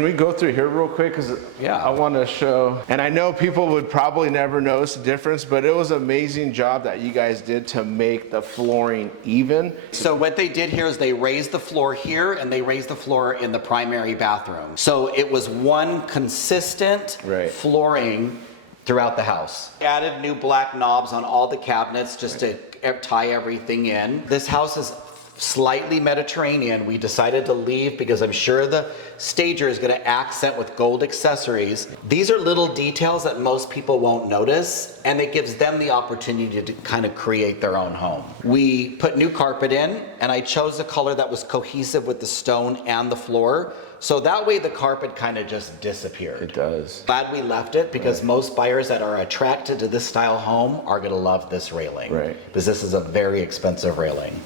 Can we go through here real quick? Because Yeah. I want to show, and I know people would probably never notice the difference, but it was an amazing job that you guys did to make the flooring even. So what they did here is they raised the floor here and they raised the floor in the primary bathroom. So it was one consistent flooring throughout the house. Added new black knobs on all the cabinets just to tie everything in. This house is slightly Mediterranean. We decided to leave because I'm sure the stager is going to accent with gold accessories. These are little details that most people won't notice, and it gives them the opportunity to kind of create their own home. We put new carpet in, and I chose a color that was cohesive with the stone and the floor. So that way the carpet kind of just disappeared. It does. Glad we left it because most buyers that are attracted to this style home are going to love this railing. Right. Because this is a very expensive railing.